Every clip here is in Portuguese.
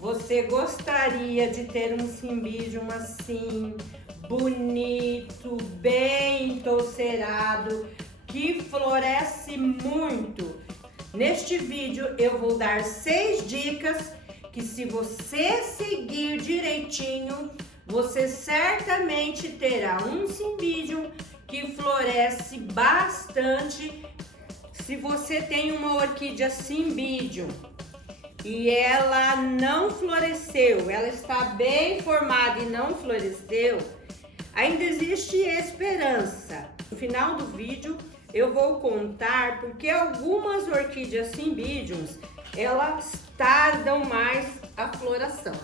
Você gostaria de ter um cimbidium assim, bonito, bem entorcerado, que floresce muito? Neste vídeo eu vou dar 6 dicas que, se você seguir direitinho, você certamente terá um cimbidium que floresce bastante. Se você tem uma orquídea cimbidium e ela não floresceu, ela está bem formada e não floresceu, ainda existe esperança. No final do vídeo eu vou contar porque algumas orquídeas cimbidiums elas tardam mais a floração.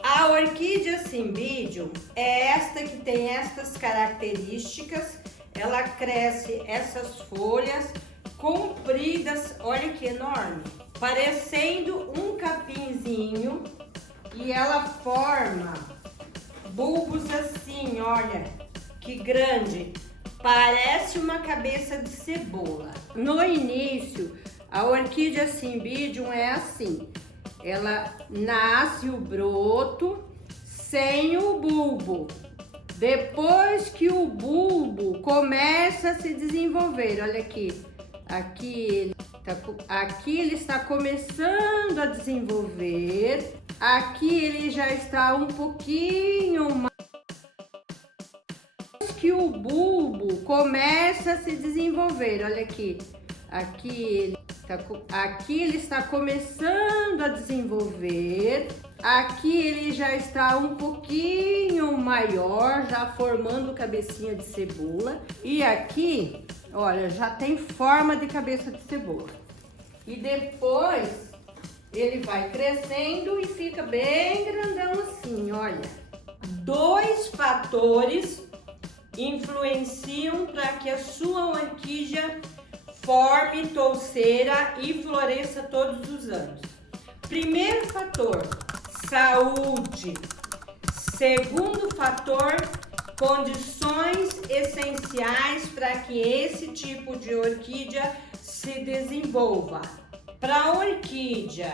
A orquídea cimbidium é esta que tem estas características. Ela cresce essas folhas compridas, olha que enorme, parecendo um capinzinho, e ela forma bulbos assim, olha que grande, parece uma cabeça de cebola. No início, a orquídea cimbidium é assim, ela nasce o broto sem o bulbo. Depois que o bulbo começa a se desenvolver, olha aqui ele está começando a desenvolver, aqui ele já está um pouquinho mais. Depois que o bulbo começa a se desenvolver, olha aqui ele está começando a desenvolver, aqui ele já está um pouquinho maior, já formando cabecinha de cebola, e aqui, olha, já tem forma de cabeça de cebola. E depois ele vai crescendo e fica bem grandão assim, olha. 2 fatores influenciam para que a sua orquídea forme touceira e floresça todos os anos. Primeiro fator, saúde. Segundo fator, condições essenciais para que esse tipo de orquídea se desenvolva. Para a orquídea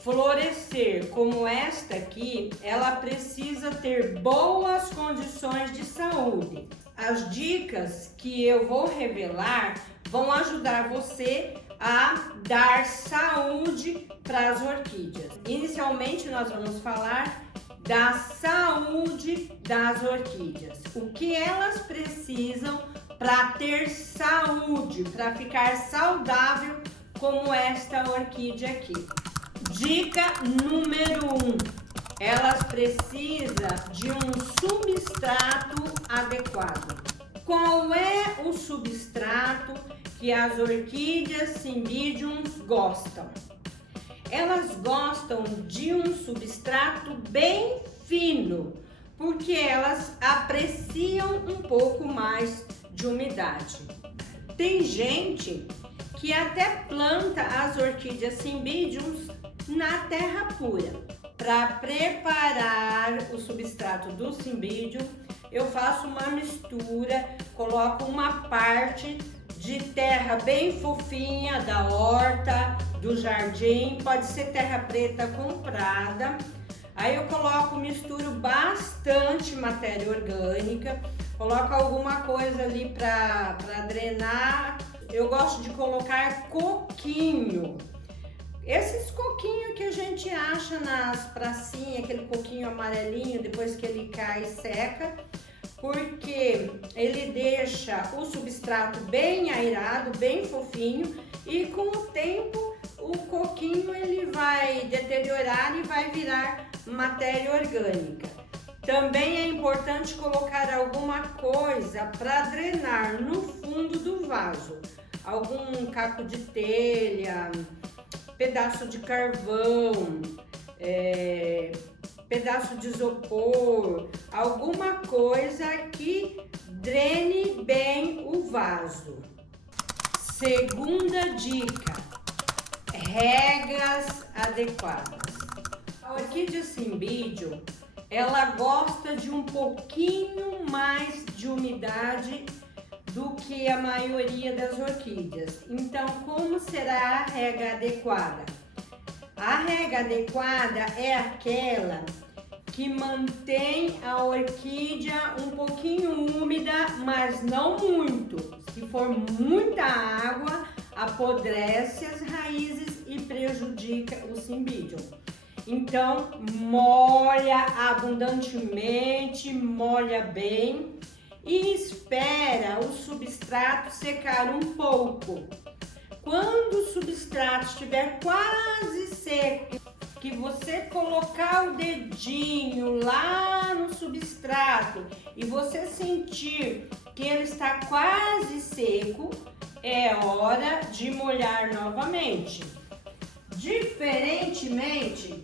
florescer como esta aqui, ela precisa ter boas condições de saúde. As dicas que eu vou revelar vão ajudar você a dar saúde para as orquídeas. Inicialmente nós vamos falar da saúde das orquídeas. O que elas precisam para ter saúde, para ficar saudável como esta orquídea aqui. Dica número 1. Elas precisam de um substrato adequado. Qual é o substrato que as orquídeas cimbidiums gostam? Elas gostam de um substrato bem fino, porque elas apreciam um pouco mais de umidade. Tem gente que até planta as orquídeas cimbidiums na terra pura. Para preparar o substrato do cimbidium, eu faço uma mistura, coloco uma parte de terra bem fofinha da horta, do jardim, pode ser terra preta comprada. Aí eu misturo bastante matéria orgânica, coloco alguma coisa ali para drenar. Eu gosto de colocar coquinho. Esses coquinhos que a gente acha nas pracinhas, aquele coquinho amarelinho, depois que ele cai e seca, porque ele deixa o substrato bem aerado, bem fofinho, e com o tempo o coquinho ele vai deteriorar e vai virar matéria orgânica. Também é importante colocar alguma coisa para drenar no fundo do vaso, algum caco de telha, pedaço de carvão, pedaço de isopor, alguma coisa que drene bem o vaso. Segunda dica, regas adequadas. A orquídea cimbidium, ela gosta de um pouquinho mais de umidade do que a maioria das orquídeas. Então, como será a rega adequada? A rega adequada é aquela que mantém a orquídea um pouquinho úmida, mas não muito. Se for muita água, apodrece as raízes e prejudica o cymbidium. Então, molha abundantemente, molha bem e espera o substrato secar um pouco. Quando o substrato estiver quase seco, que você colocar o dedinho lá no substrato e você sentir que ele está quase seco, é hora de molhar novamente. Diferentemente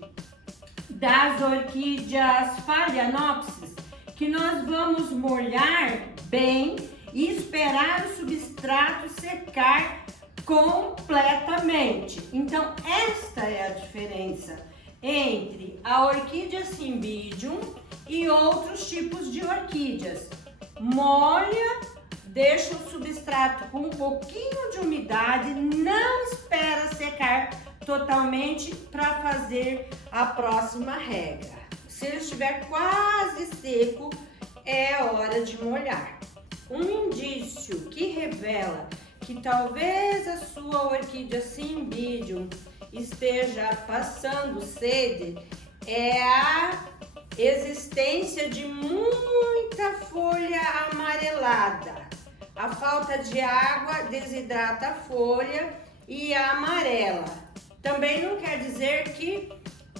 das orquídeas Phalaenopsis, que nós vamos molhar bem e esperar o substrato secar completamente. Então, esta é a diferença entre a orquídea Cymbidium e outros tipos de orquídeas. Molha, deixa o substrato com um pouquinho de umidade, não espera secar totalmente para fazer a próxima rega. Se ele estiver quase seco, é hora de molhar. Um indício que revela que talvez a sua orquídea Cymbidium esteja passando sede é a existência de muita folha amarelada. A falta de água desidrata a folha e amarela. Também não quer dizer que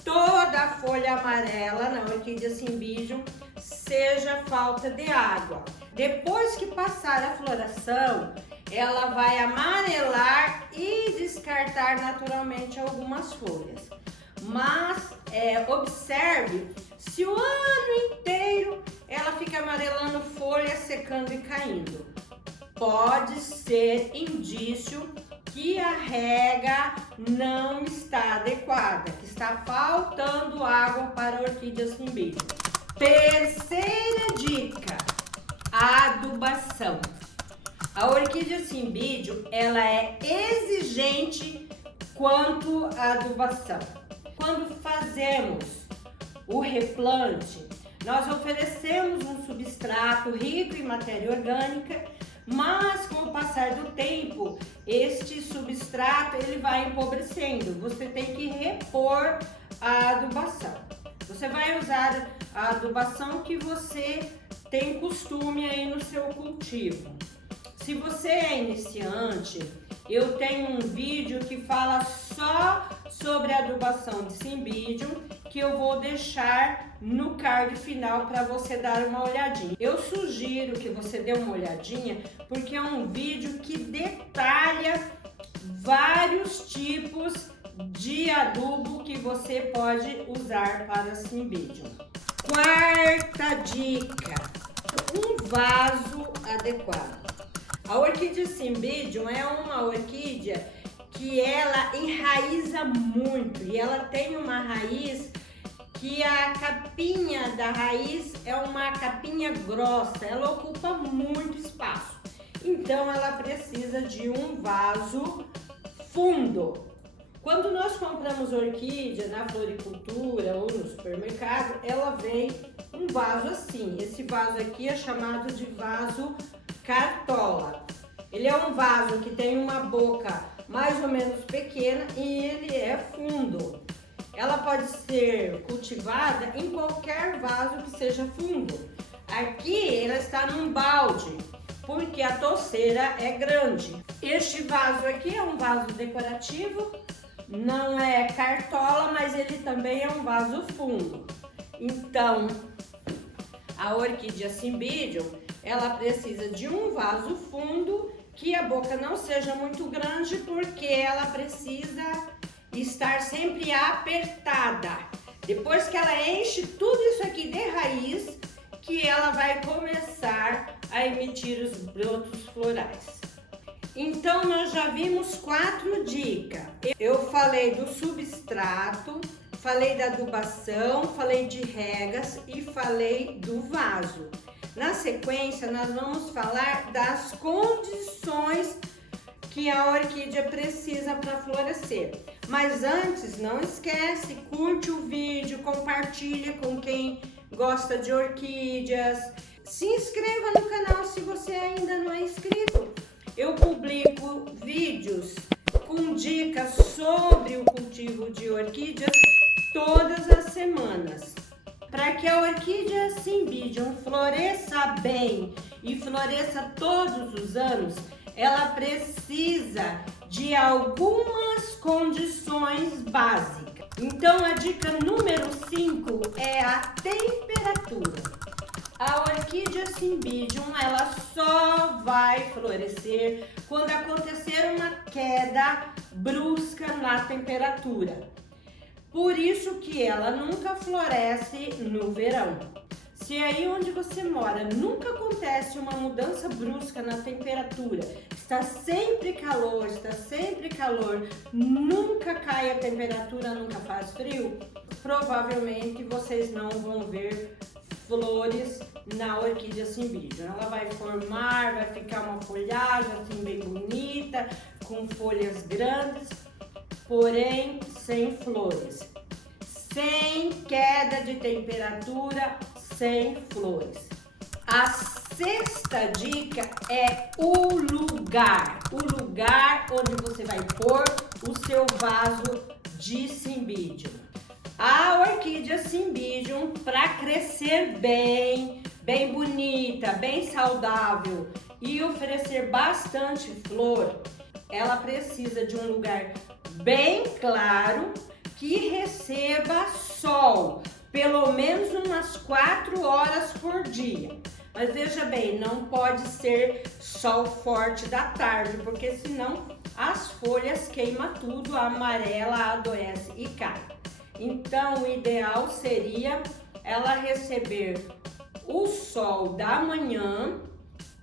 toda a folha amarela na orquídea Cymbidium seja falta de água. Depois que passar a floração, ela vai amarelar e descartar naturalmente algumas folhas. Mas observe, se o ano inteiro ela fica amarelando folha, secando e caindo, pode ser indício que a rega não está adequada, que está faltando água para a orquídea Cymbidium. Terceira dica, a adubação. A orquídea Cymbidium, ela é exigente quanto à adubação. Quando fazemos o replante, nós oferecemos um substrato rico em matéria orgânica, mas com o passar do tempo, este substrato ele vai empobrecendo. Você tem que repor a adubação. Você vai usar a adubação que você tem costume aí no seu cultivo. Se você é iniciante, eu tenho um vídeo que fala só sobre a adubação de Cymbidium, que eu vou deixar no card final para você dar uma olhadinha. Eu sugiro que você dê uma olhadinha, porque é um vídeo que detalha vários tipos de adubo que você pode usar para Cymbidium. Quarta dica, um vaso adequado. A orquídea Cymbidium é uma orquídea que ela enraiza muito e ela tem uma raiz que a capinha da raiz é uma capinha grossa, ela ocupa muito espaço. Então ela precisa de um vaso fundo. Quando nós compramos orquídea na floricultura ou no supermercado, ela vem um vaso assim. Esse vaso aqui é chamado de vaso cartola. Ele é um vaso que tem uma boca mais ou menos pequena e ele é fundo. Ela pode ser cultivada em qualquer vaso que seja fundo. Aqui ela está num balde, porque a toceira é grande. Este vaso aqui é um vaso decorativo, não é cartola, mas ele também é um vaso fundo. Então, a orquídea Cymbidium, ela precisa de um vaso fundo, que a boca não seja muito grande, porque ela precisa estar sempre apertada. Depois que ela enche tudo isso aqui de raiz, que ela vai começar a emitir os brotos florais. Então, nós já vimos 4 dicas. Eu falei do substrato, falei da adubação, falei de regas e falei do vaso. Na sequência, nós vamos falar das condições que a orquídea precisa para florescer. Mas antes, não esquece, curte o vídeo, compartilha com quem gosta de orquídeas. Se inscreva no canal se você ainda não é inscrito. Eu publico vídeos com dicas sobre o cultivo de orquídeas todas as semanas. Para que a orquídea Cymbidium floresça bem e floresça todos os anos, ela precisa de algumas condições básicas. Então, a dica número 5 é a temperatura. A orquídea Cymbidium, ela só vai florescer quando acontecer uma queda brusca na temperatura. Por isso que ela nunca floresce no verão. Se aí onde você mora nunca acontece uma mudança brusca na temperatura, está sempre calor, nunca cai a temperatura, nunca faz frio, provavelmente vocês não vão ver flores na orquídea Cymbidium. Ela vai formar, vai ficar uma folhagem assim bem bonita, com folhas grandes, porém sem flores. Sem queda de temperatura, sem flores. A sexta dica é o lugar onde você vai pôr o seu vaso de Cymbidium. A orquídea Cymbidium, para crescer bem bonita, bem saudável e oferecer bastante flor, ela precisa de um lugar bem claro que receba sol, pelo menos umas 4 horas por dia. Mas veja bem, não pode ser sol forte da tarde, porque senão as folhas queimam tudo, a amarela adoece e cai. Então, o ideal seria ela receber o sol da manhã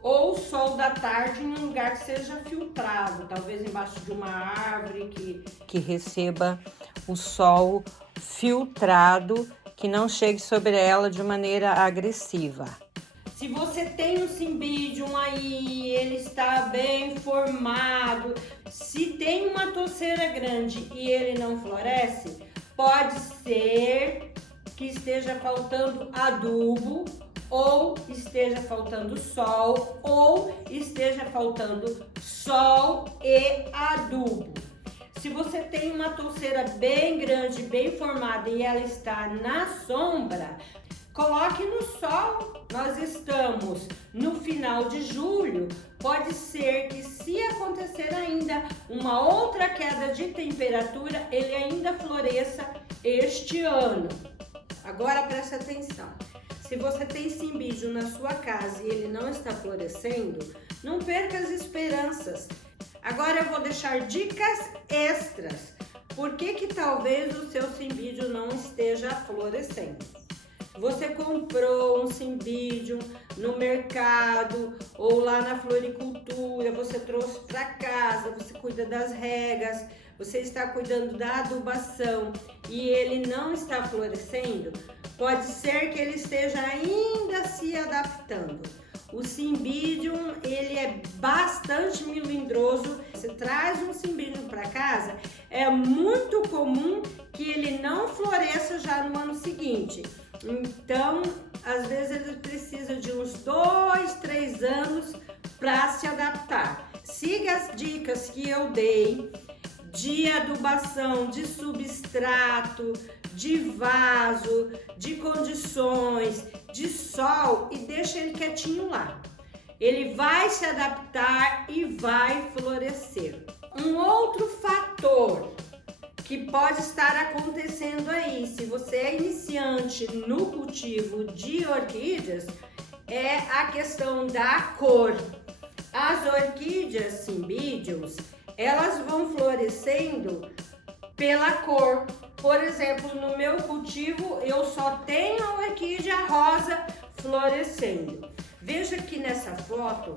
ou o sol da tarde em um lugar que seja filtrado, talvez embaixo de uma árvore que receba o sol filtrado, que não chegue sobre ela de maneira agressiva. Se você tem um Cymbidium aí, ele está bem formado, se tem uma toceira grande e ele não floresce, pode ser que esteja faltando adubo, ou esteja faltando sol, ou esteja faltando sol e adubo. Se você tem uma touceira bem grande, bem formada e ela está na sombra, coloque no sol. Nós estamos no final de julho, pode ser que, se acontecer ainda uma outra queda de temperatura, ele ainda floresça este ano. Agora preste atenção. Se você tem Cymbidium na sua casa e ele não está florescendo, não perca as esperanças. Agora eu vou deixar dicas extras. Por que talvez o seu Cymbidium não esteja florescendo? Você comprou um Cymbidium no mercado ou lá na floricultura, você trouxe para casa, você cuida das regas, você está cuidando da adubação e ele não está florescendo? Pode ser que ele esteja ainda se adaptando. O Cymbidium, ele é bastante melindroso. Você traz um Cymbidium para casa, é muito comum que ele não floresça já no ano seguinte. Então, às vezes ele precisa de uns 2, 3 anos para se adaptar. Siga as dicas que eu dei de adubação, de substrato, de vaso, de condições, de sol, e deixa ele quietinho lá. Ele vai se adaptar e vai florescer. Um outro fator que pode estar acontecendo aí, se você é iniciante no cultivo de orquídeas, é a questão da cor. As orquídeas Cymbidiums, elas vão florescendo pela cor. Por exemplo, no meu cultivo eu só tenho a orquídea rosa florescendo. Veja aqui nessa foto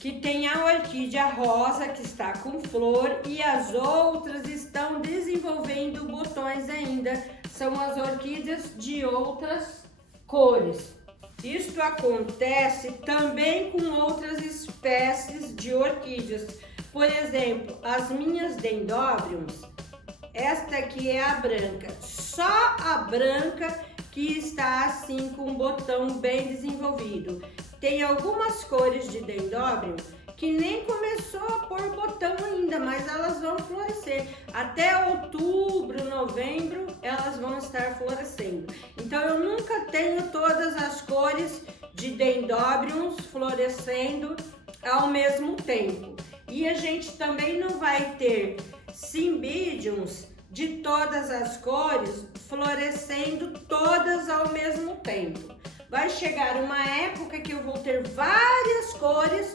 que tem a orquídea rosa que está com flor e as outras estão desenvolvendo botões ainda. São as orquídeas de outras cores. Isto acontece também com outras espécies de orquídeas. Por exemplo, as minhas dendrobiums, esta aqui é a branca. Só a branca que está assim com um botão bem desenvolvido. Tem algumas cores de dendrobium que nem começou a pôr botão ainda, mas elas vão florescer. Até outubro, novembro, elas vão estar florescendo. Então eu nunca tenho todas as cores de dendrobiums florescendo ao mesmo tempo. E a gente também não vai ter cymbidiums de todas as cores florescendo todas ao mesmo tempo. Vai chegar uma época que eu vou ter várias cores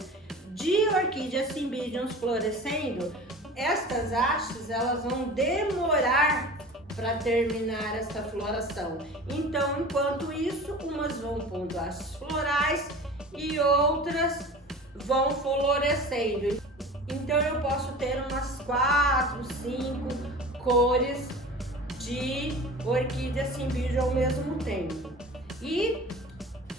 de orquídeas cymbidiums florescendo. Estas hastes, elas vão demorar para terminar essa floração. Então, enquanto isso, umas vão pondo as florais e outras vão florescendo. Então, eu posso ter umas 4, 5 cores de orquídea cymbidium ao mesmo tempo. E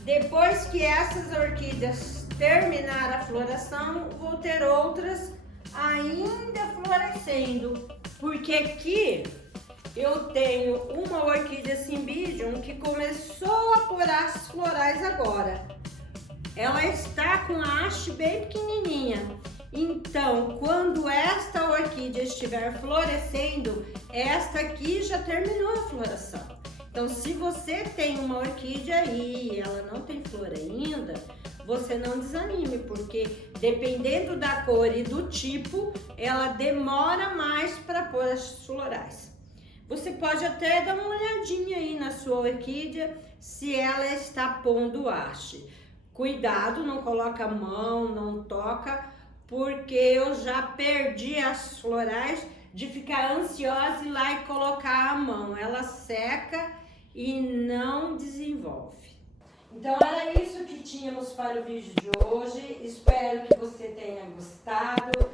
depois que essas orquídeas terminar a floração, vou ter outras ainda florescendo, porque aqui eu tenho uma orquídea cymbidium que começou a pôr as florais agora. Ela está com a haste bem pequenininha. Então, quando esta orquídea estiver florescendo, esta aqui já terminou a floração. Então, se você tem uma orquídea aí e ela não tem flor ainda, você não desanime, porque dependendo da cor e do tipo, ela demora mais para pôr as florais. Você pode até dar uma olhadinha aí na sua orquídea se ela está pondo haste. Cuidado, não coloca a mão, não toca, porque eu já perdi as florais de ficar ansiosa e ir lá e colocar a mão. Ela seca e não desenvolve. Então era isso que tínhamos para o vídeo de hoje. Espero que você tenha gostado.